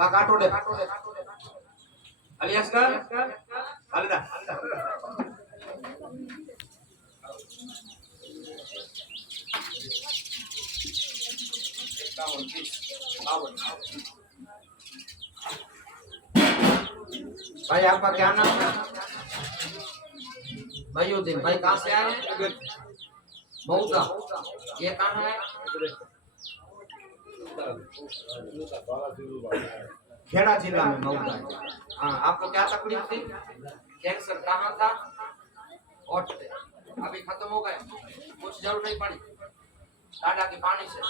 काटो दे अलियास कर अलना भाई आपका क्या नाम है? मयूद्दीन भाई कहाँ से आए हैं? मऊदा। ये कहाँ है? खेड़ा जिला में मऊदा है। हाँ, आपको क्या तकलीफ थी? कैंसर कहाँ था? और अभी खत्म हो गए? कुछ जरूर नहीं पड़ी? टाटा के पानी से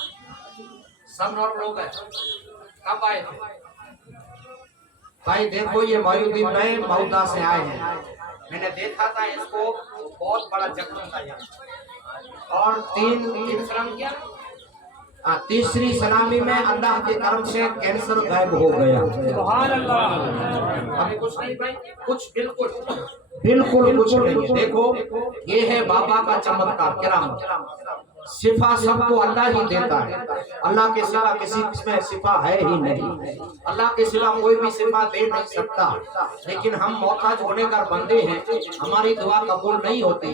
सब नॉर्मल हो गए? कब आए थे? भाई देखो ये मयूद्दीन भाई मऊदा से आए हैं। मैंने देखा था इसको, बहुत बड़ा जख्म था यहाँ। और तीन सलाम किया। तीसरी सलामी में अल्लाह के करम से कैंसर गायब हो गया। सुभान अल्लाह। अभी कुछ नहीं भाई, कुछ बिल्कुल कुछ नहीं है। देखो ये है बाबा का चमत्कार किरामत। सिफा सबको अल्लाह ही देता है। अल्लाह के सिवा किसी में सिफा है ही नहीं। अल्लाह के सिवा कोई भी सिफा दे नहीं सकता। लेकिन हम मोहताज गुनहगार बंदे हैं, हमारी दुआ कबूल नहीं होती।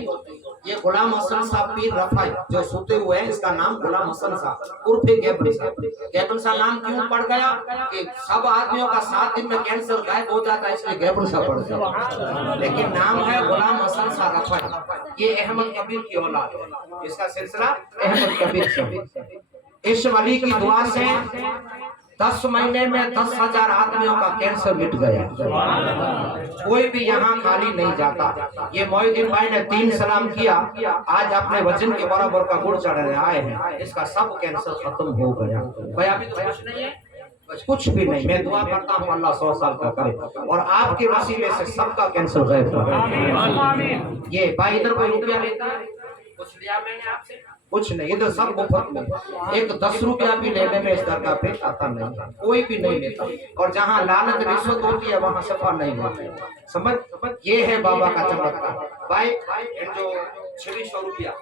ये गुलाम हसन साहब पीर रफाई जो सोते हुए हैं, इसका नाम गुलाम हसन साहब उर्फे गैबन साहब। गैबन साहब नाम क्यों पड़ गया कि सब आदमियों का 7 दिन में कैंसर गायब हो जाता है, इसलिए गैबन साहब पड़ गया। लेकिन नाम है गुलाम हसन साहब रफाई। ये अहमद कबीर की औलाद है। इसका सिलसिला अहमद कबीर से। इस वली की दुआ से 10 महीने में 10,000 आदमियों का कैंसर मिट गया। कोई भी यहाँ खाली नहीं जाता। ये मयूद्दीन भाई ने 3 सलाम किया, आज अपने वजन के बराबर का गुड़ चढ़ने आए हैं। इसका सब कैंसर खत्म हो गया। भाई अभी तो कुछ नहीं है, कुछ भी नहीं। मैं दुआ करता हूँ अल्लाह 100 साल का करे और आपके वसीले से सबका कैंसर गायब करे। ये भाई इधर कोई रुपया लेता है? कुछ लिया मैंने आपसे? कुछ नहीं, इधर सब मुफ्त में। एक 10 रुपया भी लेने में इस दरगाह पे आता नहीं, कोई भी नहीं लेता। और जहाँ लालच रिश्वत होती है वहाँ सफा नहीं होती। समझ? ये है बाबा का चमत्कार। भाई जो 2600 रुपया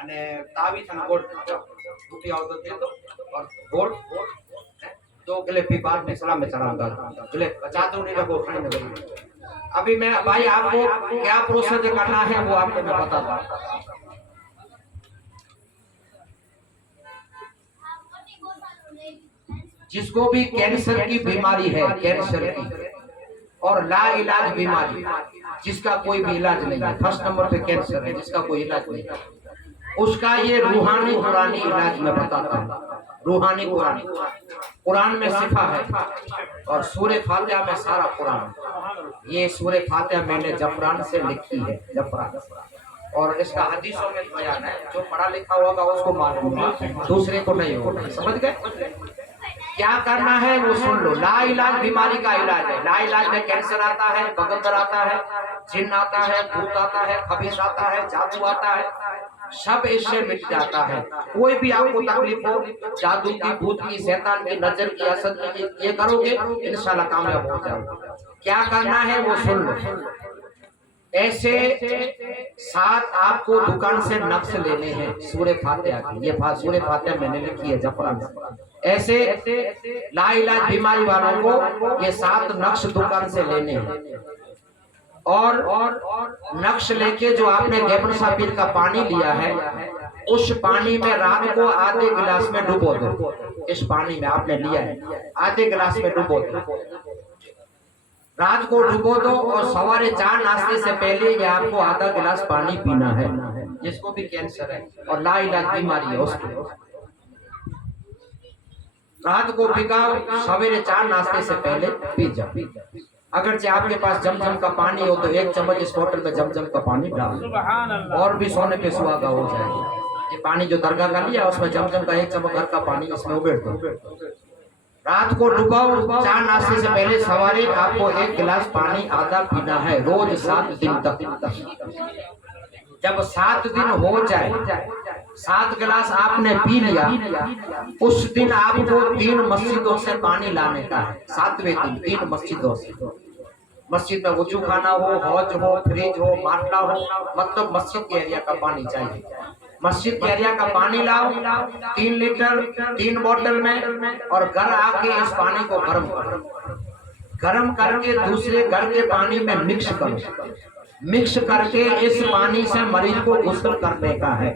અને તાવી થના ગોળ રૂપિયા આવતો તે તો और ગોળ तो गले भी बाद में सलाम में चढ़ाऊंगा। गले 50 नहीं रखो खाने में। अभी मैं भाई आपको क्या प्रोसेस करना है वो आपको मैं बताता हूँ। जिसको भी कैंसर की बीमारी है, कैंसर की और ला इलाज बीमारी जिसका कोई भी इलाज नहीं है, फर्स्ट नंबर पे कैंसर है जिसका कोई इलाज नहीं है, उसका ये रूहानी कुरानी इलाज में बताता हूँ। रूहानी कुरानी कुरान में सिफा है और सूरह फातिहा में सारा कुरान। ये सूरह फातिहा मैंने जफरान से लिखी है, जफरान। और इसका हदीसों में बयान है, जो पढ़ा लिखा होगा उसको मालूम है, दूसरे को नहीं होगा। समझ गए? क्या करना है वो सुन लो। ला इलाज बीमारी का इलाज है। ला इलाज में कैंसर आता है, बगंदर आता है, जिन्न आता है, भूत आता है, खबीस आता है, जादू आता है, सब इससे मिट जाता है। कोई भी आपको तकलीफ हो, जादू की, भूत की, शैतान की, नजर की, असद की, ये करोगे इंशाल्लाह कामयाब हो जाओगे। क्या करना है वो सुन लो। ऐसे 7 आपको दुकान से नक्श लेने हैं सूरह फातिहा की। ये सूरह फातिहा मैंने लिखी है जफरान से। ऐसे ला इलाज बीमारी वालों को ये 7 नक्श दुकान से लेने हैं। और नक्श लेके जो आपने गैबन साबिर का पानी लिया है, उस पानी में रात को आधे गिलास में डुबो दो। इस पानी में आपने लिया है, आधे गिलास में डुबो दो, रात को डुबो दो और सवारे 4 नाश्ते से पहले ये आपको आधा गिलास पानी पीना है। जिसको भी कैंसर है और ला इलाज बीमारी है उसको रात को पिकाओ, सवेरे 4 नाश्ते से पहले पी जाओ। अगर चाहे आपके पास जमजम का पानी हो तो 1 चम्मच इस बोतल में जमजम का पानी डाल दो और भी सोने पे सुहागा हो जाएगा। ये पानी जो दरगाह का लिया उसमें जमजम का 1 चम्मच घर का पानी इसमें उबेड़ दो। रात को डुबाओ, 4 नाश्ते से पहले सवारे आपको 1 गिलास पानी आधा पीना है रोज 7 दिन तक। जब 7 दिन हो जाए, 7 गिलास आपने पी लिया, उस दिन आपको 3 मस्जिदों से पानी लाने का है। 7वें दिन 3 मस्जिदों से। मस्जिद में वजू खाना हो, हौज हो, फ्रिज हो, माटला हो, मतलब मस्जिद के एरिया का पानी चाहिए। मस्जिद के एरिया का पानी लाओ 3 लीटर 3 बोतल में, और घर आके इस पानी को गर्म करो। गर्म करके दूसरे घर के पानी में मिक्स करो। मिक्स करके इस पानी से मरीज को गुस्ल करने का है।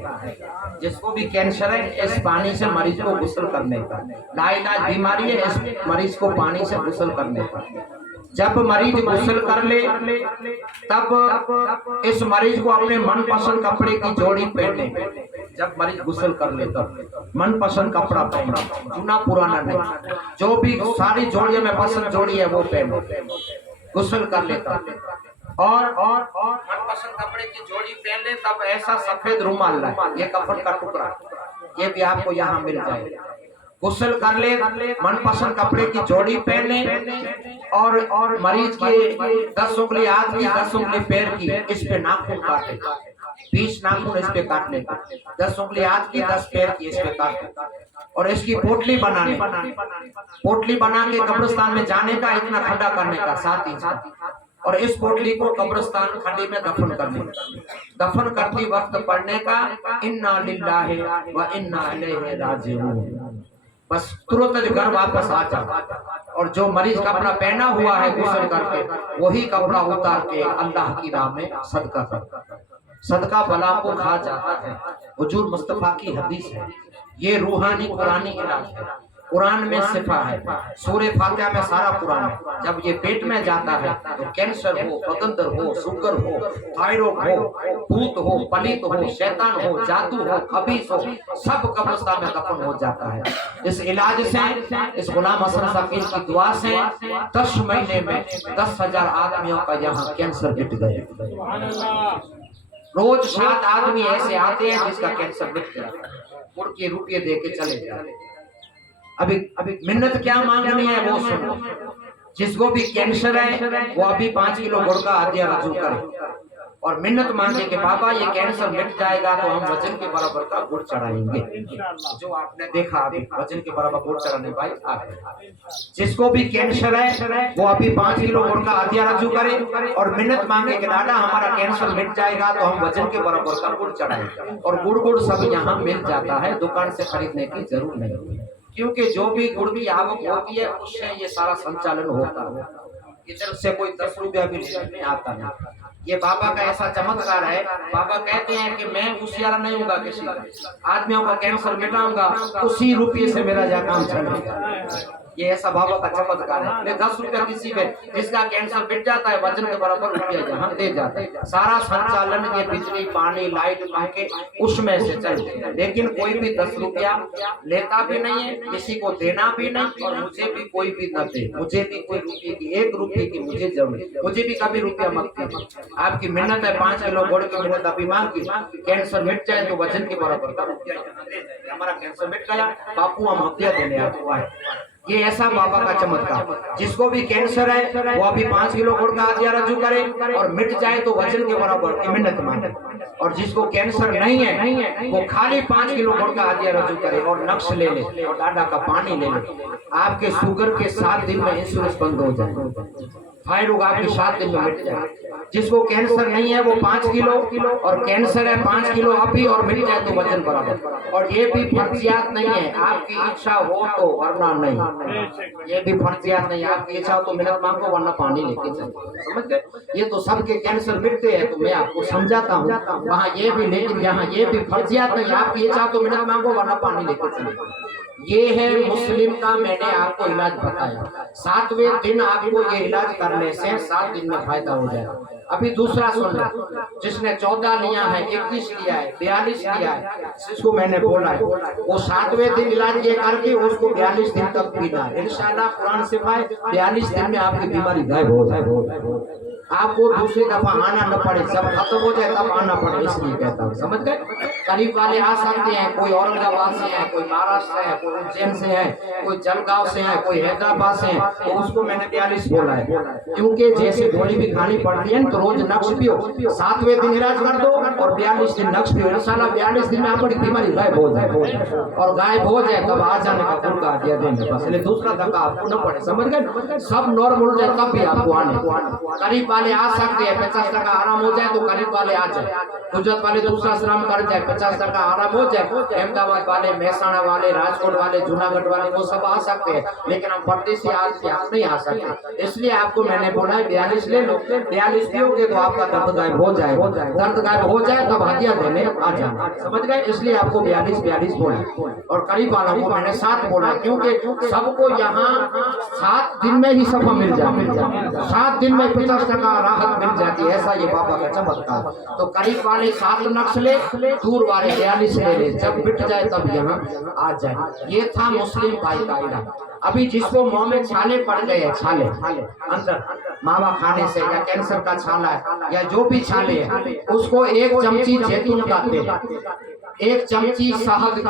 जिसको भी कैंसर है, इस पानी से मरीज को गुस्ल करने का। लाइलाज बीमारी है, इस मरीज को पानी से गुस्ल करने का। जब मरीज गुस्ल कर ले तब इस मरीज को अपने मनपसंद कपड़े की जोड़ी पहने। जब मरीज गुस्ल कर ले तब मनपसंद कपड़ा पहने, चुना पुराना नहीं। जो भी सारी जोड़ियों में पसंद जोड़ी है वो पहनो, गुस्ल कर लेता। और मनपसंद कपड़े की जोड़ी पहन ले तब ऐसा सफेद रुमाल लाए, ये कफन का टुकड़ा, ये भी आपको यहाँ मिल जाएगा। गुस्ल कर ले, मनपसंद कपड़े की जोड़ी पहन ले, और मरीज के 10 उंगली हाथ की 10 उंगली पैर की इस पे नाखून काटे। 20 नाखून इस पे काटने का, 10 उंगली हाथ की 10 पैर की इस पे काटे, और इसकी पोटली बनाने, पोटली बना के कब्रिस्तान में जाने का, इतना खड्डा करने का 7 इंच, और इस पोटली को कब्रिस्तान खड्डे में दफन करने, दफन करते वक्त पढ़ने का इन्ना लिल्लाहि व इन्ना इलैहि राजिऊन। बस तुरंत घर वापस आ जाओ। और जो मरीज कपड़ा पहना हुआ है गुस्ल करके, वही कपड़ा उतार के अल्लाह की राह में सदका कर। सदका बला को खा जाता है। हुजूर मुस्तफा की हदीस है। ये रूहानी कुरानी इलाज है। कुरान में सिफा है, सूरे फातिहा में सारा कुरान है। जब ये पेट में जाता है तो कैंसर हो, बगंदर हो, शुगर हो, थायराइड हो, भूत हो, पलित हो, शैतान हो, जादू हो, खबीस हो, सब कब्रिस्तान में दफन हो जाता है। इस इलाज से, इस गुलाम हसन साकिब की दुआ से 10 महीने में 10,000 आदमियों का यहाँ कैंसर मिट गए। रोज 7 आदमी ऐसे आते हैं जिसका कैंसर मिट गया, मुड़ के रुपये दे के चले जाते। अभी मिन्नत क्या मांगनी है वो सुनो। जिसको भी कैंसर है वो अभी 5 किलो गुड़ का हदिया रजू करे, और मिन्नत मांगे कि बाबा ये कैंसर मिट जाएगा तो हम वजन के बराबर का गुड़ चढ़ाएंगे। जो आपने देखा अभी वजन के बराबर गुड़ चढ़ाने भाई आ गए। जिसको भी कैंसर है वो अभी 5 किलो गुड़ का हदिया रजू करे, और मिन्नत मांगे कि दादा हमारा कैंसर मिट जाएगा तो हम वजन के बराबर का गुड़ चढ़ाएंगे। और गुड़ सब यहाँ मिल जाता है, दुकान से खरीदने की जरूरत नहीं, क्योंकि जो भी गुड़ की आवक होती है उससे ये सारा संचालन होता है। इधर से कोई 10 रुपया भी लेने आता नहीं। ये बाबा का ऐसा चमत्कार है। बाबा कहते हैं कि मैं होशियार नहीं होगा, किसी आदमियों का कैंसर मिटाऊंगा, उसी रुपये से मेरा यह काम चलेगा। ये ऐसा बाबा का चमत्कार है। 10 रुपया किसी पे जिसका कैंसर मिट जाता है, वजन के बराबर रुपया यहाँ दे जाता है। सारा संचालन ये बिजली, पानी, लाइट, पंखे उसमें से चलते हैं। लेकिन कोई भी 10 रुपया लेता भी नहीं है, किसी को देना भी नहीं, और मुझे भी कोई भी न दे। मुझे भी कोई रुपये की, 1 रुपये की मुझे जरूरत, मुझे भी कभी रुपया मत दीजिए। आपकी मेहनत है, 5 किलो गुड़ की मेहनत अभी मांगी, कैंसर मिट जाए तो वजन के बराबर का रुपया यहाँ दे जाए। हमारा कैंसर मिट गया बापू, हम हत्या देने आपको आए। ये ऐसा बाबा का चमत्कार। जिसको भी कैंसर है वो अभी 5 किलो गुड़ का हदिया रजू करे, और मिट जाए तो वजन के बराबर की मिन्नत मांगे। और जिसको कैंसर नहीं है वो खाली 5 किलो गुड़ का हदिया रजू करे, और नक्श ले ले, और डाडा का पानी ले ले। आपके शुगर के 7 दिन में इंसुलिन बंद हो जाए, थायराइड आपके 7 दिन में मिट जाए। जिसको कैंसर नहीं है वो 5 किलो, और कैंसर है 5 किलो अभी, और मिट जाए तो वजन बराबर। और ये भी फर्जियात नहीं है, आपकी इच्छा हो तो, वरना नहीं। ये भी फर्जियात नहीं, आपकी इच्छा हो तो मिन्नत मांगो, वरना पानी लेके चलो। समझ गए? ये तो सबके कैंसर मिटते हैं, तो मैं आपको समझाता हूँ। वहाँ ये भी, लेकिन यहाँ ये भी फर्जियात नहीं, आपकी इच्छा हो तो मिन्नत मांगो, वरना पानी लेके चलो। ये है मुस्लिम का, मैंने आपको इलाज बताया। 7वें दिन आपको ये इलाज करने से 7 दिन में फायदा हो जाएगा। अभी दूसरा सुन लो, जिसने 14 लिया है, 21 लिया है, 42 लिया है, जिसको मैंने बोला है वो 7वें दिन इलाज ये करके उसको 42 दिन तक पीना है। इंशाल्लाह कुरान से 42 दिन में आपकी बीमारी गायब हो जाए। आपको दूसरी दफा आना न पड़े, सब खत्म हो जाए तब आना पड़े, इसलिए कहता हूँ। समझ गए? करीब वाले आ सकते हैं, कोई औरंगाबाद से है, कोई महाराष्ट्र से है, कोई उज्जैन से है, कोई जलगांव से है, कोई हैदराबाद से है, तो उसको मैंने 42 बोला है। क्योंकि जैसे गोली भी खानी पड़ती है तो रोज नक्श पियो, 7वें दिन इलाज कर दो और 42 दिन नक्श पियो। इंशाल्लाह 42 दिन में आपकी बीमारी गायब हो जाए, और गायब हो जाए तब आ जाने का गुड़ का हदिया देंगे। बस दूसरा धक्का आपको न पड़े। समझ गए? सब नॉर्मल हो जाए तब भी आपको आने। करीब वाले आ सकते हैं, 50% आराम हो जाए तो करीब वाले आ जाए, गुजरात वाले दूसरा श्रम कर जाए, 50% आराम हो जाए, अहमदाबाद वाले, महसाणा वाले, राजकोट वाले, जूनागढ़ वाले वो सब आ सकते हैं, लेकिन हम परदेसी आदमी आप नहीं आ सकते। इसलिए आपको मैंने बोला 42 ले लो, 42 पियोगे तो आपका दर्द गायब हो जाए, दर्द गायब हो जाए तब हदिया देने आ जाना, समझ गए? इसलिए आपको 42 बोला, और करीब वालों को मैंने 7 बोला, क्योंकि सबको यहाँ 7 दिन में ही सफा मिल जाती है, 7 दिन में 50% राहत मिल जाती है, ऐसा ये बाबा का चमत्कार। तो करीब वाले 7 नक्श ले, दूर वाले 42 ले, जब मिट जाए तब यहाँ आ जाए। ये था मुस्लिम भाई का इलाज। अभी जिसको मुंह में छाले पड़ गए हैं, छाले अंदर मावा खाने से, या कैंसर का छाला है, या जो भी छाले है, उसको 1 चमची जैतून का तेल, 1 चमची शहद की,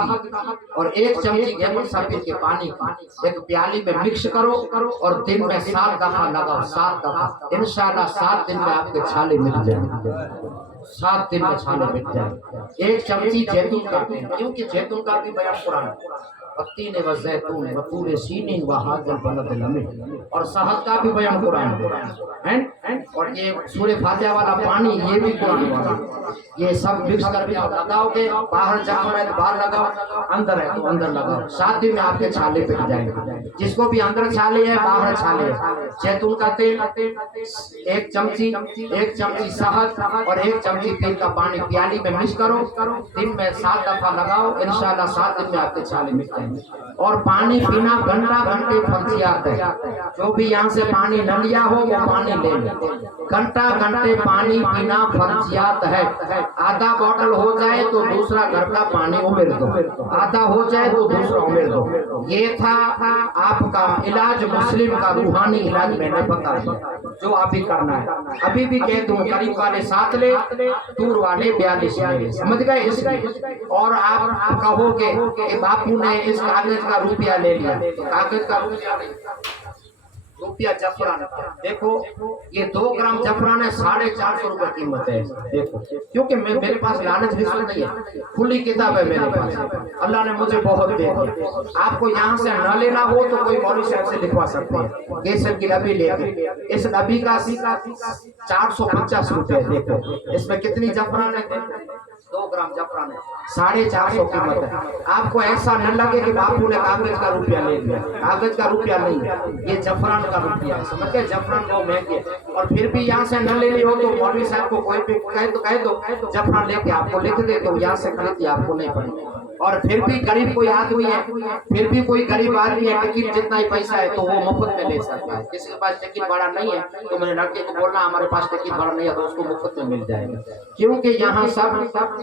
और 1 चमची गेहूं सफेद के पानी की एक प्याली में मिक्स करो, और दिन में 7 दफा लगाओ, 7 दफा। इंशाल्लाह 7 दिन में आपके छाले मिट जाएंगे, 7 दिन में छाले मिट जाएंगे। 1 चमची जैतून का तेल, क्योंकि जैतून का भी बयान कुरान पत्ती ने वज़ैतून व तूरे सीनीन व हाज़ल बलद लमीन, और शहद का भी बयान कुरान है, और ये सूरह फातिहा वाला पानी ये भी कुरान वाला। ये सब मिक्स करके आप लगाओगे, बाहर जाओ है तो बाहर लगाओ, अंदर है तो अंदर लगाओ, 7 दिन में आपके छाले पिट जाएंगे। जिसको भी अंदर छाले है, बाहर छाले है, जैतून का तेल 1 चमची, 1 चमची शहद और 1 चमची तेल का पानी प्याली में मिक्स करो, दिन में 7 दफा लगाओ, इंशाल्लाह 7 दिन में आपके छाले मिट जाएंगे। और पानी पीना घंटा घंटे फर्जियात है, जो भी यहाँ से पानी न लिया हो वो पानी ले ले, घंटा घंटे पानी पीना फर्जियात है। आधा बोतल हो जाए तो दूसरा घर का पानी उमेर दो, आधा हो जाए तो दूसरा उमेर दो। ये था आपका इलाज, मुस्लिम का रूहानी इलाज मैंने बता दिया, जो अभी करना है। अभी भी कह दूं, करीब वाले 7 ले, दूर वाले 42 ले, समझ गए? इसलिए और आप कहोगे कि बापू ने इस कागज का रुपया ले लिया, तो कागज का रुपया नहीं, रुपया जफरान। देखो ये 2 ग्राम जफरान है, 450 रुपए कीमत है। देखो, क्योंकि मेरे पास लालच रिश्वत नहीं है, खुली किताब है मेरे पास, अल्लाह ने मुझे बहुत दे दिया। आपको यहाँ से न लेना हो तो कोई मौलवी साहब से लिखवा सकते हैं, केसर की डब्बी लेके, इस डब्बी का 450 रुपए। देखो इसमें कितनी जफरान है, 2 ग्राम जफरान है, 450 कीमत है। आपको ऐसा न लगे कि बापू ने कागज का रुपया ले लिया, कागज का रुपया नहीं, ये जफरान का रुपया है, समझ गए? जफरान बहुत महंगे, और फिर भी यहाँ से न लेनी हो तो मौलवी साहब को कोई भी कह दो जफरान लेके आपको लिख दे, तो यहाँ से खरीदी आपको नहीं पड़ेगी। और फिर भी गरीब कोई आदमी है, फिर भी कोई गरीब आदमी है, टिकट जितना ही पैसा है तो वो मुफ्त में ले सकता है। किसी के पास टिकट भाड़ा नहीं है तो मेरे लड़के को बोलना हमारे पास टिकट भाड़ा नहीं है, तो उसको मुफ्त में मिल जाएगा। क्योंकि यहाँ सब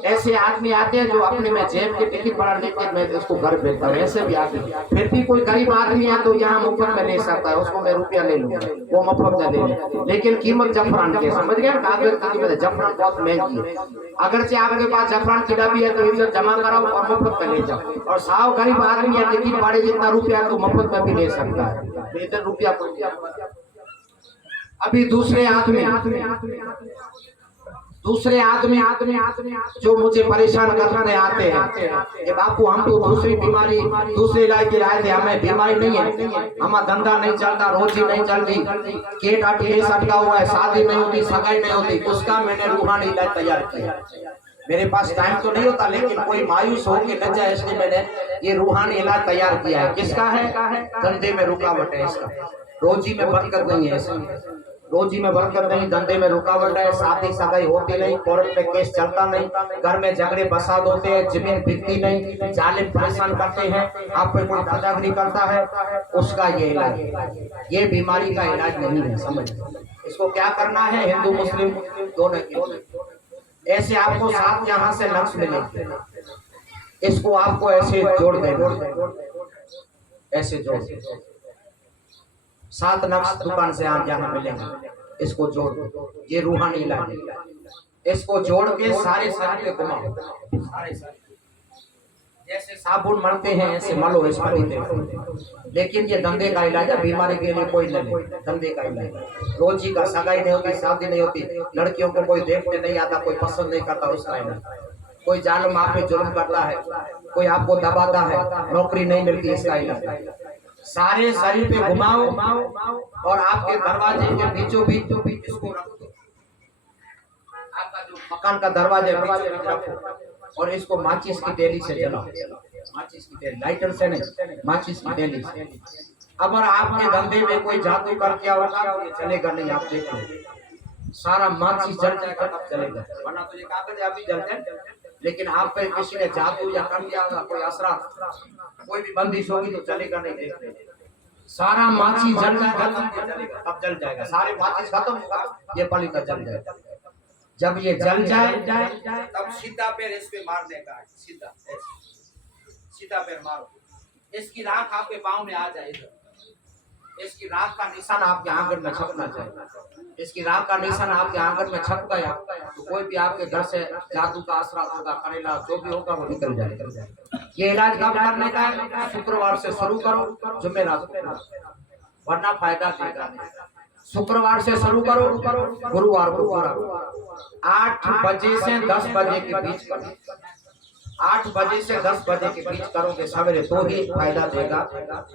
ऐसे आदमी आते हैं जो अपने में जेब के टिकट भाड़ा लेके मैं उसको घर भेजता हूँ, ऐसे भी आते हैं। फिर भी कोई गरीब आदमी है तो यहाँ मुफ्त में ले सकता है, उसको मैं रुपया ले लूंगा, वो मुफ्त में ले ले, लेकिन कीमत जफरान की, समझ गए? कागज की कीमत है, जफरान बहुत महंगी है। अगर से आपके पास जफरान की डब्बी है तो इधर जमा कराओ और मुफ्त में ले जाओ, और 100 गरीब आदमी है टिकट भाड़े जितना रुपया तो मुफ्त में भी ले सकता है, इधर रुपया। अभी दूसरे आदमी जो मुझे परेशान करने आते हैं कि बापू हम तो दूसरी बीमारी, दूसरे इलाज के आए थे, हमें बीमारी नहीं है, हमारा धंधा नहीं चलता, रोजी नहीं चलती, केट अटका हुआ है, शादी नहीं होती, सगाई नहीं होती, उसका मैंने रूहानी इलाज तैयार किया। मेरे पास टाइम तो नहीं होता, लेकिन कोई मायूस हो के न जाए, इसलिए मैंने ये रूहानी इलाज तैयार किया है। किसका है? धंधे में रुकावट है इसका, रोजी में बरकत नहीं है इसका, रोजी में बरकत नहीं, धंधे में रुकावट है, शादी सगाई होती नहीं, कोर्ट में केस चलता नहीं, घर में झगड़े फसाद होते हैं, जमीन बिकती नहीं, जालिम परेशान करते हैं, आप पे कोई दादागिरी करता है, उसका ये इलाज, ये बीमारी का इलाज नहीं है, समझ। इसको क्या करना है? हिंदू मुस्लिम दोनों के ऐसे आपको 7 यहाँ से नक्श मिलेंगे, इसको आपको ऐसे जोड़ देना, ऐसे जोड़ 7 नक्श दुकान से आप यहाँ मिलेंगे, इसको जोड़ दो, ये रूहानी इलाज है। इसको जोड़ के सारे शरीर पे घुमाओ, सारे जैसे साबुन मलते हैं ऐसे मलो इस पानी में। लेकिन ये धंधे का इलाज है, बीमारी के लिए कोई नहीं, धंधे का इलाज। रोजी का सगाई नहीं होती, शादी नहीं होती, लड़कियों को कोई देखने नहीं आता, कोई पसंद नहीं करता, उसका इलाज। कोई जालिम आप पे जुल्म करता है, कोई आपको दबाता है, नौकरी नहीं मिलती, इसका इलाज। सारे शरीर पे घुमाओ और आपके दरवाजे के बीचों बीच इसको रख दो। आपका जो मकान का दरवाजा बीचों बीच रखो और इसको माचिस की तेली से जलाओ। माचिस की तेली, लाइटर से नहीं, माचिस की तेली से। अगर आपके धंधे में कोई जादू कर किया होगा तो ये चलेगा नहीं। आप देख लो सारा माचिस जल जाएगा तब चलेगा, वरना तो ये कागज अभी जलते हैं। लेकिन आप पे किसी ने जादू या कर दिया होगा, कोई असरा, कोई भी बंदिश होगी तो चलेगा नहीं। देखते सारा माचिस जल जाएगा तब ये चलेगा, तब जल जाएगा। सारे माचिस खत्म होगा, ये पलिका जल जाएगा। जब ये जल जाए तब सीधा पैर इस पे मार देगा। सीधा सीधा पैर मारो, इसकी राख आपके पाँव में आ जाए। इसकी राख का निशान आपके आंगन में छपना चाहिए। इसकी राख का निशान आपके आंगन में छप गया तो कोई भी आपके घर से जादू का असरा होगा, करेला जो भी होगा वो निकल जाएगा। ये इलाज कब करने का है? शुक्रवार से शुरू करो, जुमेरात को, वरना फायदा देगा नहीं। शुक्रवार से शुरू करो, गुरुवार को पूरा 8 बजे से 10 बजे के बीच करो। 8 बजे से 10 बजे के बीच करोगे सवेरे तो ही फायदा देगा,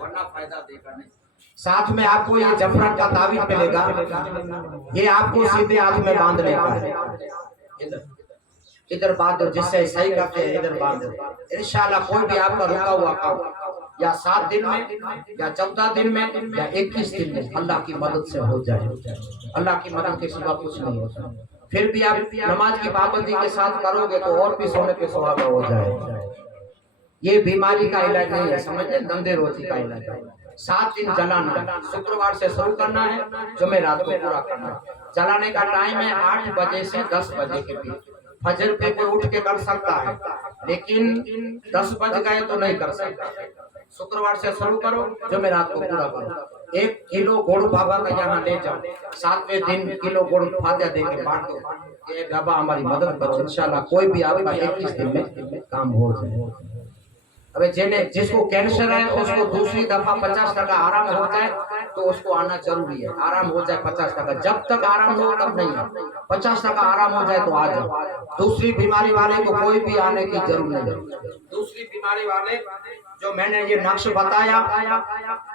वरना फायदा देगा नहीं। साथ में आपको ये जफरान का ताबीज मिलेगा, ये आपको सीधे हाथ में बांध लेगा। इधर बांध दो, जिससे सही करते हैं इधर बांध दो। इंशाल्लाह कोई भी आपका रुका हुआ काम या 7 दिन में या 14 दिन में या 21 दिन में अल्लाह की मदद से हो जाए। अल्लाह की मदद के सिवा कुछ नहीं होता। फिर भी आप नमाज की पाबंदी के साथ करोगे तो और भी सोने पे सुहागा हो जाए। ये बीमारी का इलाज नहीं है, समझे, धंधे रोजी का इलाज है। 7 दिन जलाना है, शुक्रवार से शुरू करना है, जुमेरात को पूरा करना है। जलाने का टाइम है 8 बजे से 10 बजे के बीच। फजर पे कोई उठ के कर सकता है, लेकिन 10 बज गए तो नहीं कर सकता। शुक्रवार से शुरू करो, जुमेरात को पूरा करो। 1 किलो गुड़ बाबा का यहाँ ले जाओ, 7वें दिन किलो गुड़ फातिहा दे के बांट दो। ये बाबा हमारी मदद करो, इंशाल्लाह कोई भी आपका 21 दिन में काम हो जाए। अबे जिसको कैंसर है उसको दूसरी दफा 50% आराम हो जाए तो उसको आना जरूरी है। आराम हो जाए 50%, जब तक आराम हो तब नहीं है। 50% आराम हो जाए तो आ जाओ। दूसरी बीमारी वाले को कोई भी आने की जरूरत नहीं। दूसरी बीमारी वाले जो मैंने ये नक्श बताया,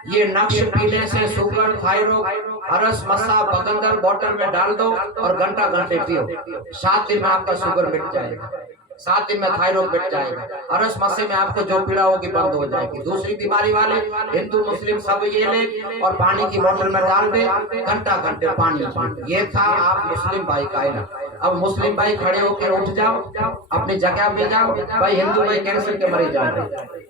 ये नक्श पीने से शुगर, थायराइड, हरस, मस्सा, बगंदर बोतल में डाल दो और घंटा घंटे पियो। 7 दिन में आपका शुगर मिट जाएगा, 7 दिन में थायराइड मिट जाएगा। हरस मस्से में आपको जो पीड़ा होगी बंद हो जाएगी। दूसरी बीमारी वाले हिंदू मुस्लिम सब ये ले और पानी की बोतल में डाल दे, घंटा घंटे पानी। ये था आप मुस्लिम भाई का इलाज। अब मुस्लिम भाई खड़े होकर उठ जाओ, अपनी जगह पे जाओ। भाई हिंदू भाई कैंसर के मरीज आ रहे हैं।